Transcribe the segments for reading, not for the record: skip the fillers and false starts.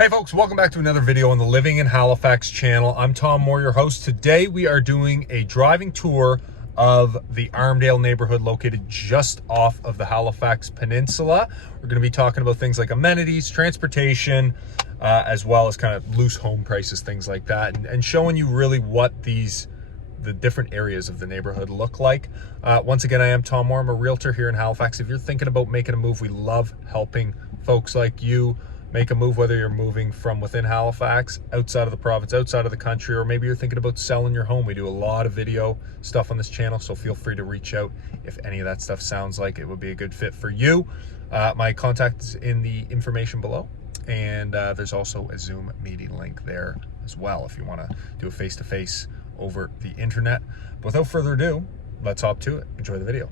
Hey folks, welcome back to another video on the Living in Halifax channel. I'm Tom Moore, your host. Today we are doing a driving tour of the Armdale neighborhood located just off of the Halifax Peninsula. We're going to be talking about things like amenities, transportation, as well as kind of loose home prices, things like that, and showing you really what the different areas of the neighborhood look like. Once again, I am Tom Moore. I'm a realtor here in Halifax. If you're thinking about making a move, we love helping folks like you make a move, whether you're moving from within Halifax, outside of the province, outside of the country, or maybe you're thinking about selling your home. We do a lot of video stuff on this channel, so feel free to reach out if any of that stuff sounds like it would be a good fit for you. My contact is in the information below, and there's also a Zoom meeting link there as well if you want to do a face-to-face over the internet. But without further ado, let's hop to it. Enjoy the video.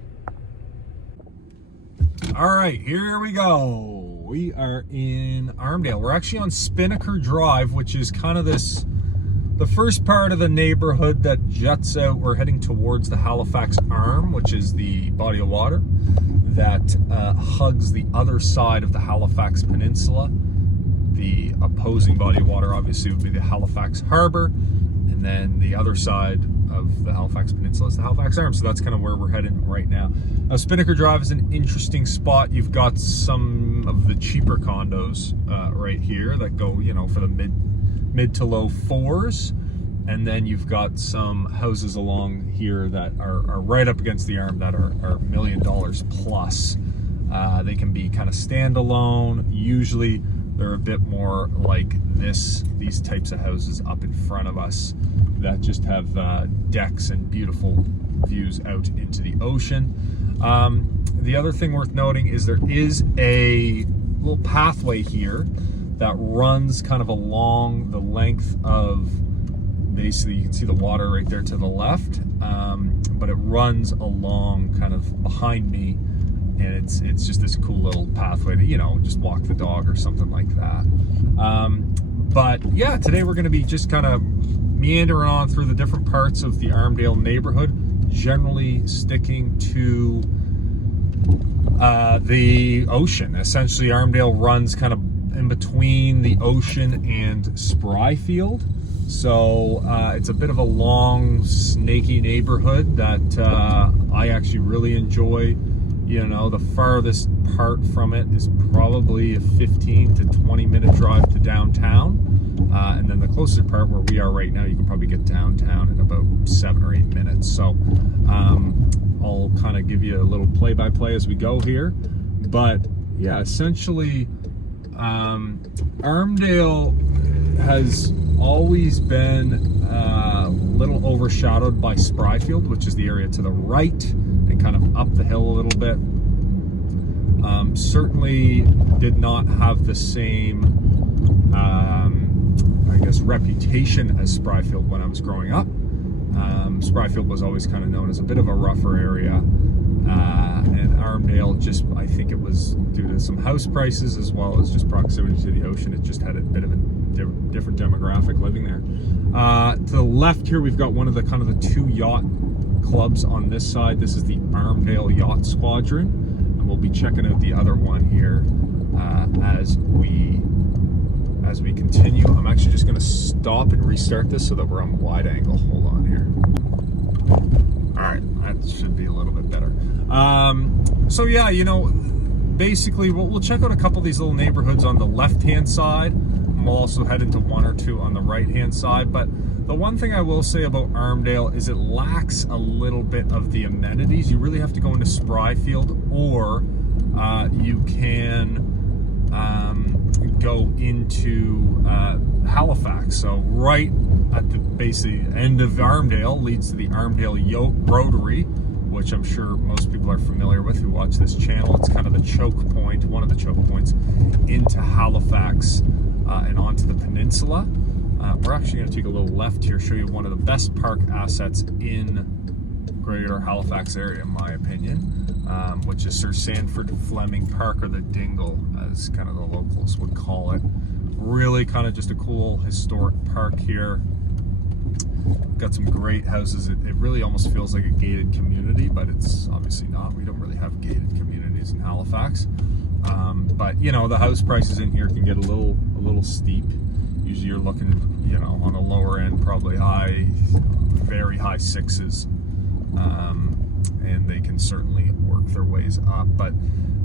All right, here we go. We are in Armdale. We're actually on Spinnaker Drive, which is kind of the first part of the neighborhood that juts out. We're heading towards the Halifax Arm, which is the body of water that hugs the other side of the Halifax Peninsula. The opposing body of water obviously would be the Halifax Harbor, and then the other side of the Halifax Peninsula is the Halifax Arm. So that's kind of where we're heading right now. Now, Spinnaker Drive is an interesting spot. You've got some of the cheaper condos right here that go, you know, for the mid to low fours, and then you've got some houses along here that are right up against the Arm that are $1 million plus. They can be kind of standalone. Usually they're a bit more like these types of houses up in front of us that just have decks and beautiful views out into the ocean. The other thing worth noting is there is a little pathway here that runs kind of along the length of, basically you can see the water right there to the left, but it runs along kind of behind me, and it's just this cool little pathway to, you know, just walk the dog or something like that. But yeah, today we're going to be just kind of meandering on through the different parts of the Armdale neighborhood, generally sticking to the ocean. Essentially, Armdale runs kind of in between the ocean and Spryfield. So it's a bit of a long, snaky neighborhood that I actually really enjoy. You know, the farthest part from it is probably a 15 to 20 minute drive to downtown. And then the closest part where we are right now, you can probably get downtown in about 7 or 8 minutes. So I'll kind of give you a little play-by-play as we go here. But yeah, essentially, Armdale has always been a little overshadowed by Spryfield, which is the area to the right and kind of up the hill a little bit. Certainly did not have the same, I guess, reputation as Spryfield when I was growing up. Spryfield was always kind of known as a bit of a rougher area, and Armdale, just, I think it was due to some house prices as well as just proximity to the ocean, it just had a bit of a different demographic living there. To the left here, we've got one of the kind of the two yacht clubs on this side. This is the Armdale Yacht Squadron, and we'll be checking out the other one here as we continue. I'm actually just going to stop and restart this so that we're on the wide angle. Hold on here. All right, that should be a little bit better. So yeah, you know, basically we'll check out a couple of these little neighborhoods on the left-hand side, and we'll also head into one or two on the right-hand side. But the one thing I will say about Armdale is it lacks a little bit of the amenities. You really have to go into Spryfield, or you can go into Halifax. So right at the basically end of Armdale leads to the Armdale Rotary, which I'm sure most people are familiar with who watch this channel. It's kind of the choke point, one of the choke points into Halifax and onto the peninsula. We're actually going to take a little left here, show you one of the best park assets in greater Halifax area, in my opinion, which is Sir Sanford Fleming Park, or the Dingle, as kind of the locals would call it. Really kind of just a cool historic park here. Got some great houses. It really almost feels like a gated community, but it's obviously not. We don't really have gated communities in Halifax. But you know, the house prices in here can get a a little steep. Usually you're looking, you know, on the lower end, probably high, very high sixes. And they can certainly work their ways up. But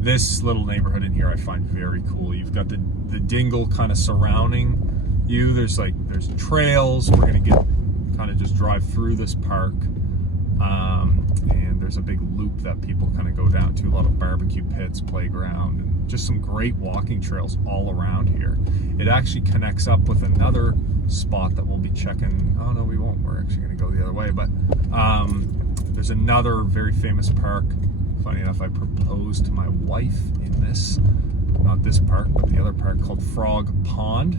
this little neighborhood in here I find very cool. You've got the dingle kind of surrounding you. There's trails. We're gonna kind of just drive through this park. And there's a big loop that people kind of go down to, a lot of barbecue pits, playground, and just some great walking trails all around here. It actually connects up with another spot that we'll be checking. Oh no, we won't. We're actually going to go the other way. But there's another very famous park. Funny enough, I proposed to my wife in this, not this park, but the other park called Frog Pond.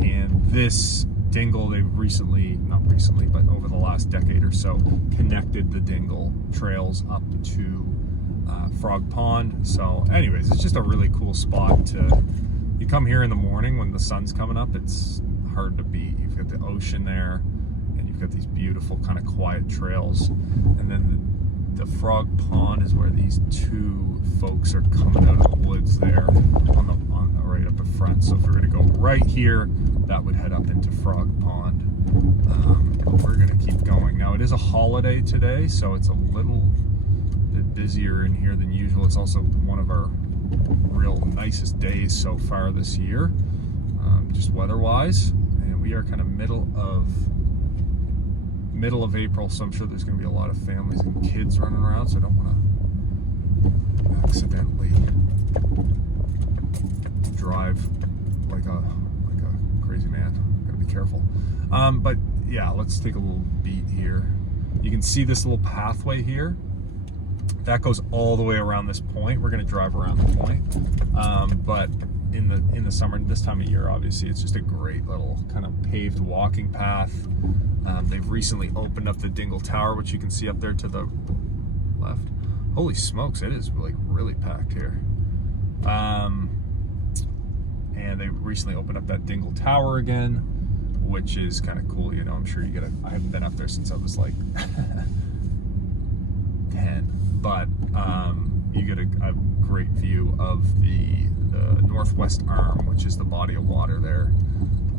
And this dingle, they've not recently, but over the last decade or so, connected the dingle trails up to Frog Pond. So anyways, it's just a really cool spot you come here in the morning when the sun's coming up. It's hard to beat. You've got the ocean there, and you've got these beautiful kind of quiet trails, and then the Frog Pond is where these two folks are coming out of the woods there on right up in front. So if we're going to go right here, that would head up into Frog Pond. But we're going to keep going. Now it is a holiday today, so it's a little bit busier in here than usual. It's also one of our real nicest days so far this year, just weather-wise. And we are kind of middle of April, so I'm sure there's going to be a lot of families and kids running around, so I don't want to accidentally drive like a crazy man. Gotta be careful. But yeah, let's take a little beat here. You can see this little pathway here that goes all the way around this point. We're going to drive around the point, but in the summer, this time of year, obviously it's just a great little kind of paved walking path. They've recently opened up the Dingle Tower, which you can see up there to the left. Holy smokes, it is like really packed here. And they recently opened up that Dingle Tower again, which is kind of cool. You know, I'm sure you get I haven't been up there since I was like 10, but you get a great view of the Northwest Arm, which is the body of water there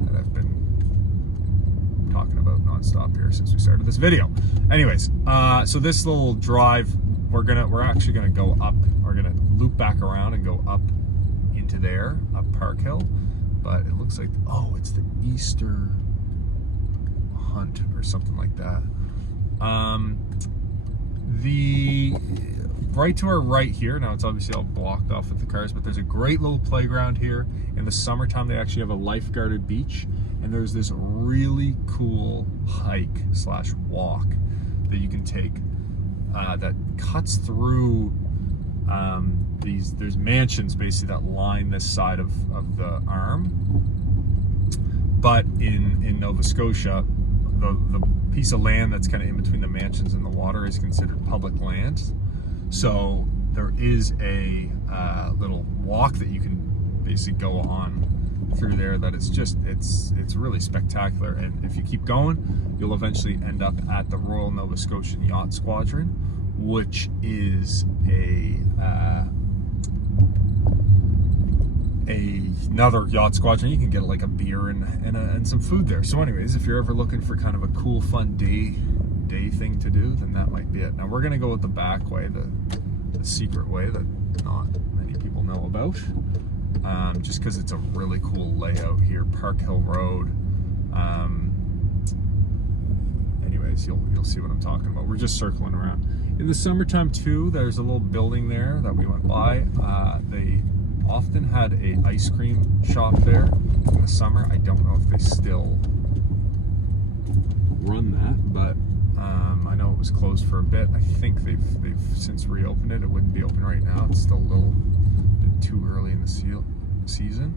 that I've been talking about nonstop here since we started this video. Anyways, so this little drive, we're actually gonna go up. We're gonna loop back around and go up into there, up Park Hill. But it looks like, oh, it's the Easter hunt or something like that. The right to our right here, now it's obviously all blocked off with the cars, but there's a great little playground here. In the summertime, they actually have a lifeguarded beach, and there's this really cool hike / walk that you can take that cuts through there's mansions basically that line this side of the Arm. But in Nova Scotia, the piece of land that's kind of in between the mansions and the water is considered public land. So there is a little walk that you can basically go on through there that it's really spectacular. And if you keep going, you'll eventually end up at the Royal Nova Scotian Yacht Squadron, which is another yacht squadron. You can get like a beer and some food there. So anyways, if you're ever looking for kind of a cool, fun day thing to do, then that might be it. Now we're gonna go with the back way, the secret way that not many people know about, just because it's a really cool layout here. Park Hill Road. Anyways, you'll see what I'm talking about. We're just circling around. In the summertime too, there's a little building there that we went by. They often had a ice cream shop there in the summer. I don't know if they still run that, but I know it was closed for a bit. I think they've since reopened it. It wouldn't be open right now. It's still a little bit too early in the season.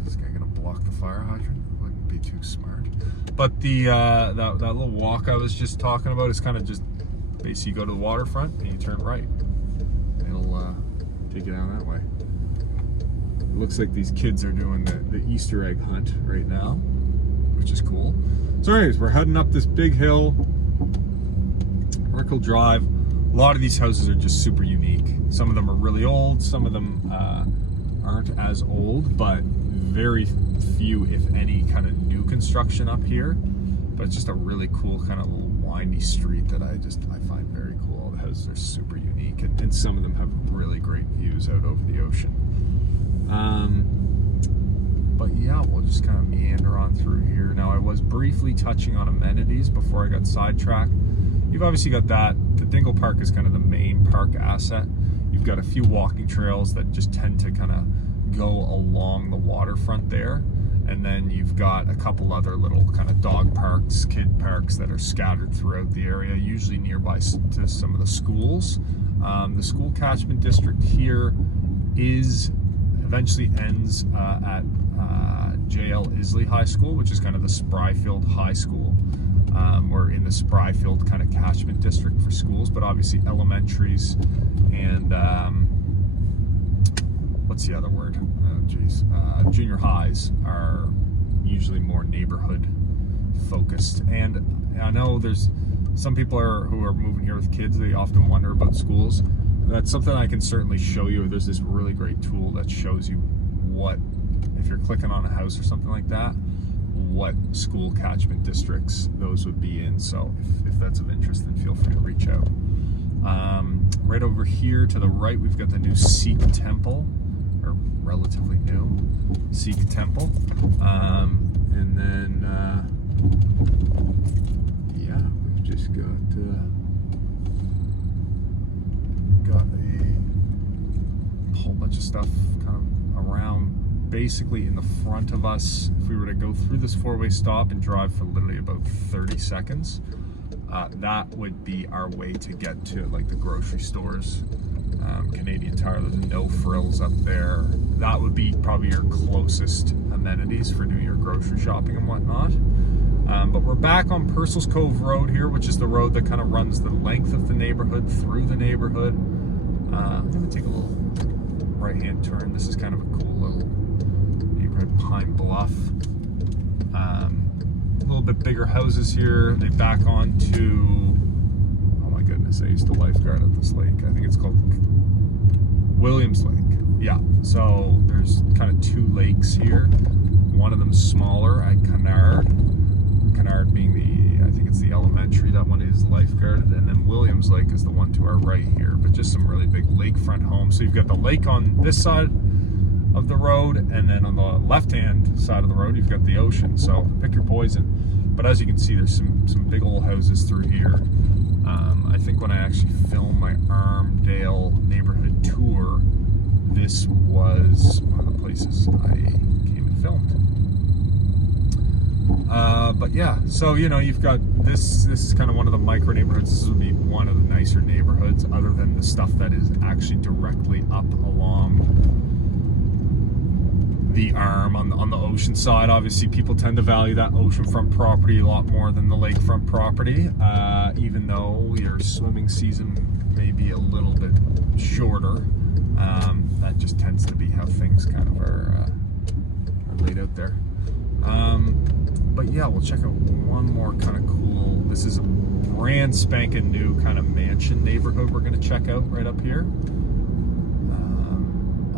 Is this guy gonna block the fire hydrant? It wouldn't be too smart. But the that little walk I was just talking about is kind of just basically you go to the waterfront and you turn right. It'll take you down that way. It looks like these kids are doing the Easter egg hunt right now, which is cool. So anyways, we're heading up this big hill, vertical drive. A lot of these houses are just super unique. Some of them are really old, some of them aren't as old, but very few, if any, kind of new construction up here. But it's just a really cool kind of little windy street that I find very cool. The houses are super unique, and some of them have really great views out over the ocean. But yeah, we'll just kind of meander on through here. Now, I was briefly touching on amenities before I got sidetracked. You've obviously got that. The Dingle Park is kind of the main park asset. You've got a few walking trails that just tend to kind of go along the waterfront there. And then you've got a couple other little kind of dog parks, kid parks that are scattered throughout the area, usually nearby to some of the schools. The school catchment district here eventually ends at J.L. Isley High School, which is kind of the Spryfield High School. We're in the Spryfield kind of catchment district for schools, but obviously elementaries and what's the other word? Junior highs are usually more neighborhood focused. And I know there's some people who are moving here with kids, they often wonder about schools. That's something I can certainly show you. There's this really great tool that shows you what, if you're clicking on a house or something like that, what school catchment districts those would be in. So if that's of interest, then feel free to reach out. Right over here to the right, we've got the new Sikh temple, or relatively new Sikh temple. And then, yeah, we've just got a whole bunch of stuff kind of around. Basically in the front of us, if we were to go through this four-way stop and drive for literally about 30 seconds, that would be our way to get to like the grocery stores. Canadian Tire, there's no frills up there. That would be probably your closest amenities for doing your grocery shopping and whatnot. But we're back on Purcell's Cove Road here, which is the road that kind of runs the length of the neighborhood through the neighborhood. I'm gonna take a little right-hand turn. This is kind of a cool little neighborhood, Pine Bluff. A little bit bigger houses here. They back onto, oh my goodness, I used to lifeguard at this lake. I think it's called Williams Lake. Yeah, so there's kind of two lakes here. One of them smaller at Kennard. Kennard being I think it's the elementary, that one is lifeguarded, and then Williams Lake is the one to our right here, but just some really big lakefront homes. So you've got the lake on this side of the road, and then on the left-hand side of the road, you've got the ocean. So pick your poison. But as you can see, there's some big old houses through here. I think when I actually filmed my Armdale neighborhood tour, this was one of the places I came and filmed. But yeah, so you know, you've got this is kind of one of the micro neighborhoods. This would be one of the nicer neighborhoods, other than the stuff that is actually directly up along the arm on the ocean side. Obviously, people tend to value that oceanfront property a lot more than the lakefront property, even though your swimming season may be a little bit shorter. That just tends to be how things kind of are laid out there. But yeah, we'll check out one more kind of cool. This is a brand spanking new kind of mansion neighborhood we're going to check out right up here.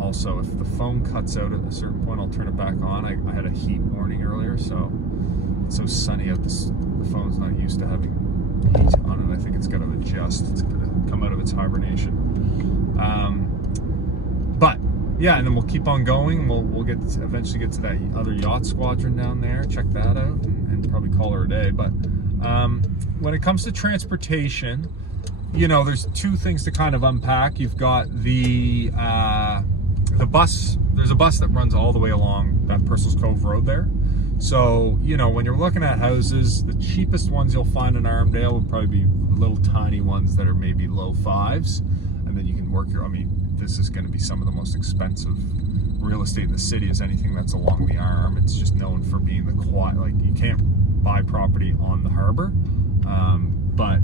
Also, if the phone cuts out at a certain point, I'll turn it back on. I had a heat warning earlier, so it's so sunny out. The phone's not used to having heat on it. I think it's got to adjust. It's going to come out of its hibernation. But yeah, and then we'll keep on going. We'll eventually get to that other yacht squadron down there. Check that out, and probably call her a day. But when it comes to transportation, you know, there's two things to kind of unpack. You've got the bus. There's a bus that runs all the way along that Purcell's Cove Road there. So, you know, when you're looking at houses, the cheapest ones you'll find in Armdale will probably be little tiny ones that are maybe low fives, and then you can work I mean, this is going to be some of the most expensive real estate in the city, is anything that's along the arm. It's just known for being the quiet, like you can't buy property on the harbor, but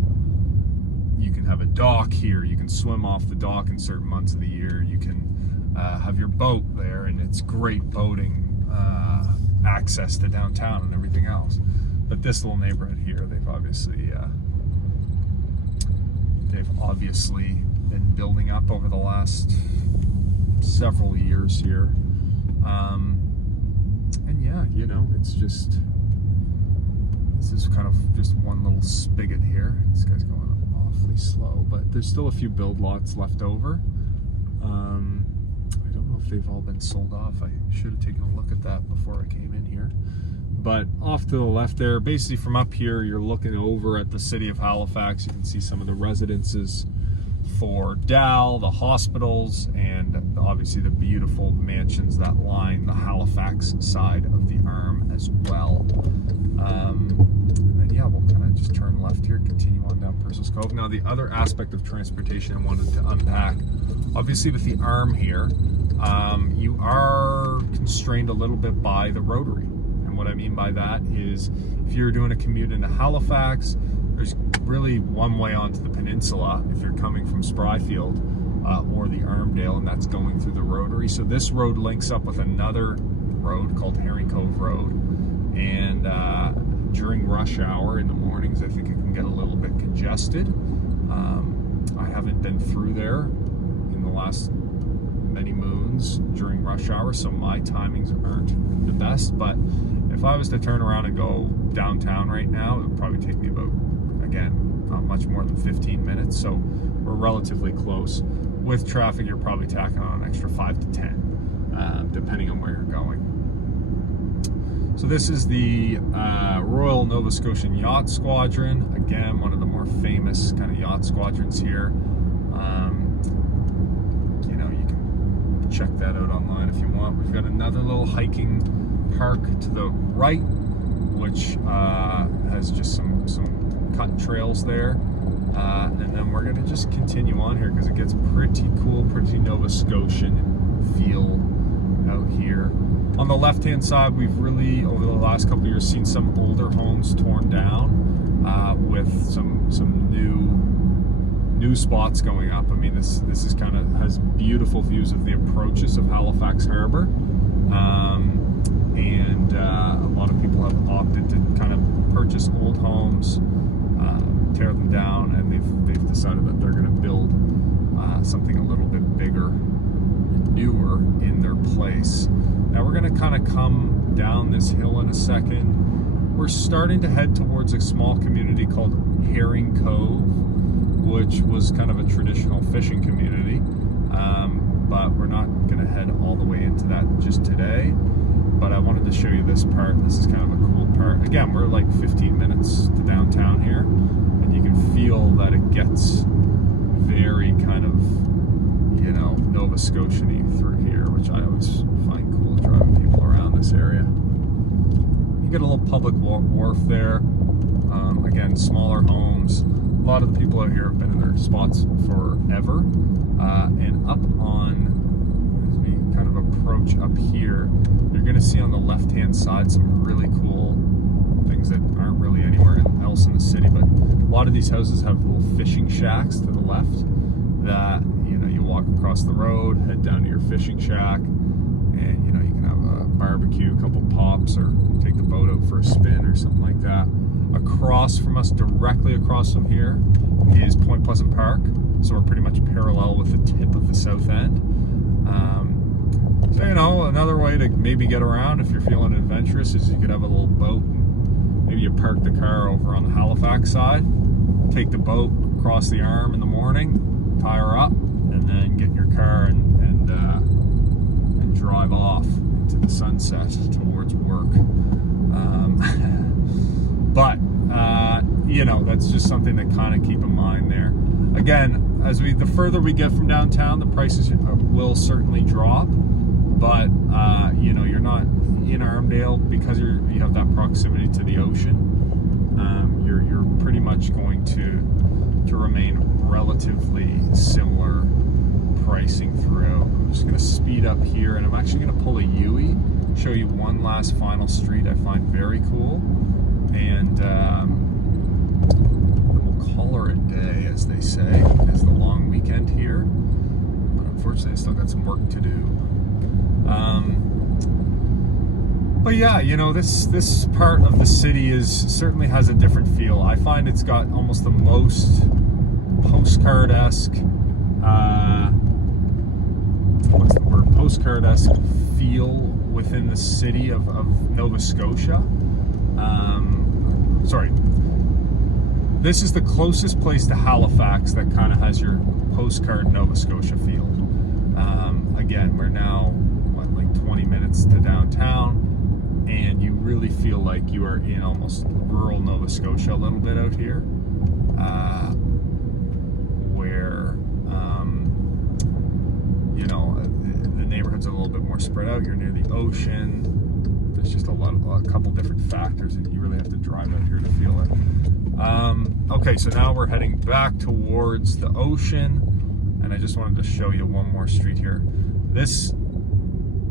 you can have a dock here. You can swim off the dock in certain months of the year. You can have your boat there, and it's great boating access to downtown and everything else. But this little neighborhood here, they've obviously been building up over the last several years here. And yeah, you know, it's just, this is kind of just one little spigot here. This guy's going awfully slow, but there's still a few build lots left over. I don't know if they've all been sold off. I should have taken a look at that before I came in here. But off to the left there, basically from up here, you're looking over at the city of Halifax. You can see some of the residences for Dal, the hospitals, and obviously the beautiful mansions that line the Halifax side of the Arm as well. And then yeah, we'll kind of just turn left here, continue on down Purcell's Cove. Now the other aspect of transportation I wanted to unpack, obviously with the Arm here, you are constrained a little bit by the rotary. And what I mean by that is if you're doing a commute into Halifax, there's really one way onto the peninsula if you're coming from Spryfield or the Armdale, and that's going through the rotary. So this road links up with another road called Herring Cove Road, and during rush hour in the mornings, I think it can get a little bit congested. I haven't been through there in the last many moons during rush hour, so my timings aren't the best, but if I was to turn around and go downtown right now, it would probably take me about, again, not much more than 15 minutes, so we're relatively close. With traffic, you're probably tacking on an extra 5 to 10, depending on where you're going. So this is the Royal Nova Scotian Yacht Squadron. Again, one of the more famous kind of yacht squadrons here. You know, you can check that out online if you want. We've got another little hiking park to the right, which has just some cut trails there. And then we're going to just continue on here because it gets pretty cool, pretty Nova Scotian feel out here. On the left-hand side, we've really, over the last couple of years, seen some older homes torn down with some new spots going up. I mean, this is kind of has beautiful views of the approaches of Halifax Harbour, and a lot of people have opted to kind of purchase old homes, tear them down, and they've decided that they're going to build something a little bit bigger and newer in their place. Now we're going to kind of come down this hill in a second. We're starting to head towards a small community called Herring Cove, which was kind of a traditional fishing community, but we're not going to head all the way into that just today. But I wanted to show you this part. This is kind of a cool part. Again, we're like 15 minutes to downtown here, and you can feel that it gets very kind of, you know, Nova Scotian-y through here, which I always find cool, driving people around this area. You get a little public wharf there. Again, smaller homes. A lot of the people out here have been in their spots forever. And up on, as we kind of approach up here, you're going to see on the left-hand side some really cool things that aren't really anywhere else in the city. But a lot of these houses have little fishing shacks to the left that, you know, you walk across the road, head down to your fishing shack, and, you know, you can have a barbecue, a couple pops, or take the boat out for a spin or something like that. Across from us, directly across from here, is Point Pleasant Park. So we're pretty much parallel with the tip of the south end. So, you know, another way to maybe get around if you're feeling adventurous is you could have a little boat. Maybe you park the car over on the Halifax side, take the boat across the Arm in the morning, tie her up, and then get in your car and drive off into the sunset towards work. But you know, that's just something to kind of keep in mind there. Again, the further we get from downtown, the prices will certainly drop. But you know, you're not in Armdale because you have that proximity to the ocean. You're pretty much going to remain relatively similar pricing throughout. I'm just going to speed up here, and I'm actually going to pull a U-ey, show you one last final street I find very cool, and we'll call her a day, as they say. It's the long weekend here, but unfortunately I still got some work to do. But yeah, you know, this part of the city certainly has a different feel. I find it's got almost the most postcard-esque what's the word, postcard-esque feel within the city of Nova Scotia. Sorry, this is the closest place to Halifax that kind of has your postcard Nova Scotia feel. Again, we're now like 20 minutes to downtown, and you really feel like you are in almost rural Nova Scotia a little bit out here, where you know, the neighborhood's a little bit more spread out. You're near the ocean. There's just a couple different factors, and you really have to drive out here to feel it. Okay, so now we're heading back towards the ocean, and I just wanted to show you one more street here. This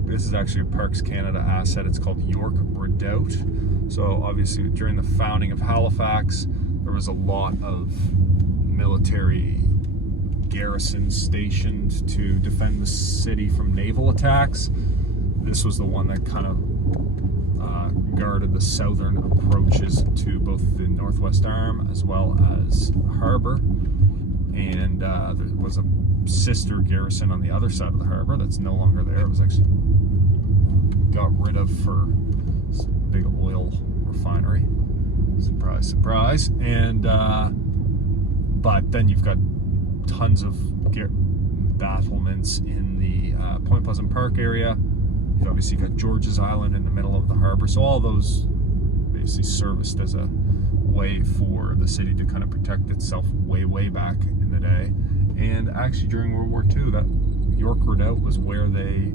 is actually a Parks Canada asset. It's called York Redoubt. So obviously during the founding of Halifax, there was a lot of military garrisons stationed to defend the city from naval attacks. This was the one that kind of guarded the southern approaches to both the Northwest Arm as well as Harbour. And there was a sister garrison on the other side of the harbour that's no longer there. It was actually got rid of for this big oil refinery. Surprise, surprise. And but then you've got tons of battlements in the Point Pleasant Park area. You've obviously got George's Island in the middle of the harbor. So all those basically serviced as a way for the city to kind of protect itself way back in the day. And actually during World War II, that York Redoubt was where they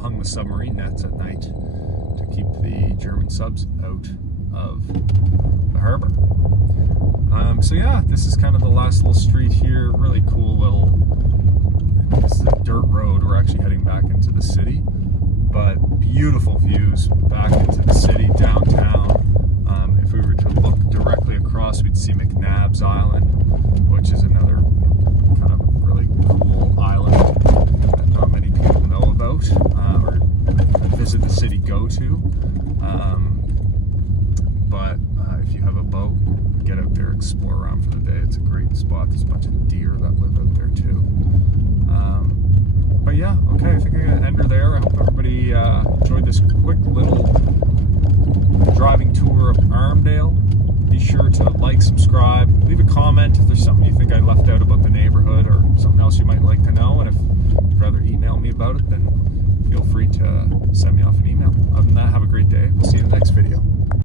hung the submarine nets at night to keep the German subs out of the harbor. So yeah, this is kind of the last little street here. Really cool little, this is a dirt road. We're actually heading back into the city, but beautiful views back into the city, downtown. If we were to look directly across, we'd see McNabb's Island, which is another kind of really cool island that not many people know about or visit the city go to. But if you have a boat, get out there, explore around for the day. It's a great spot. There's a bunch of deer that live out there too. But yeah, okay, I think I'm going to end her there. I hope everybody enjoyed this quick little driving tour of Armdale. Be sure to like, subscribe, leave a comment if there's something you think I left out about the neighborhood or something else you might like to know. And if you'd rather email me about it, then feel free to send me off an email. Other than that, have a great day. We'll see you in the next video.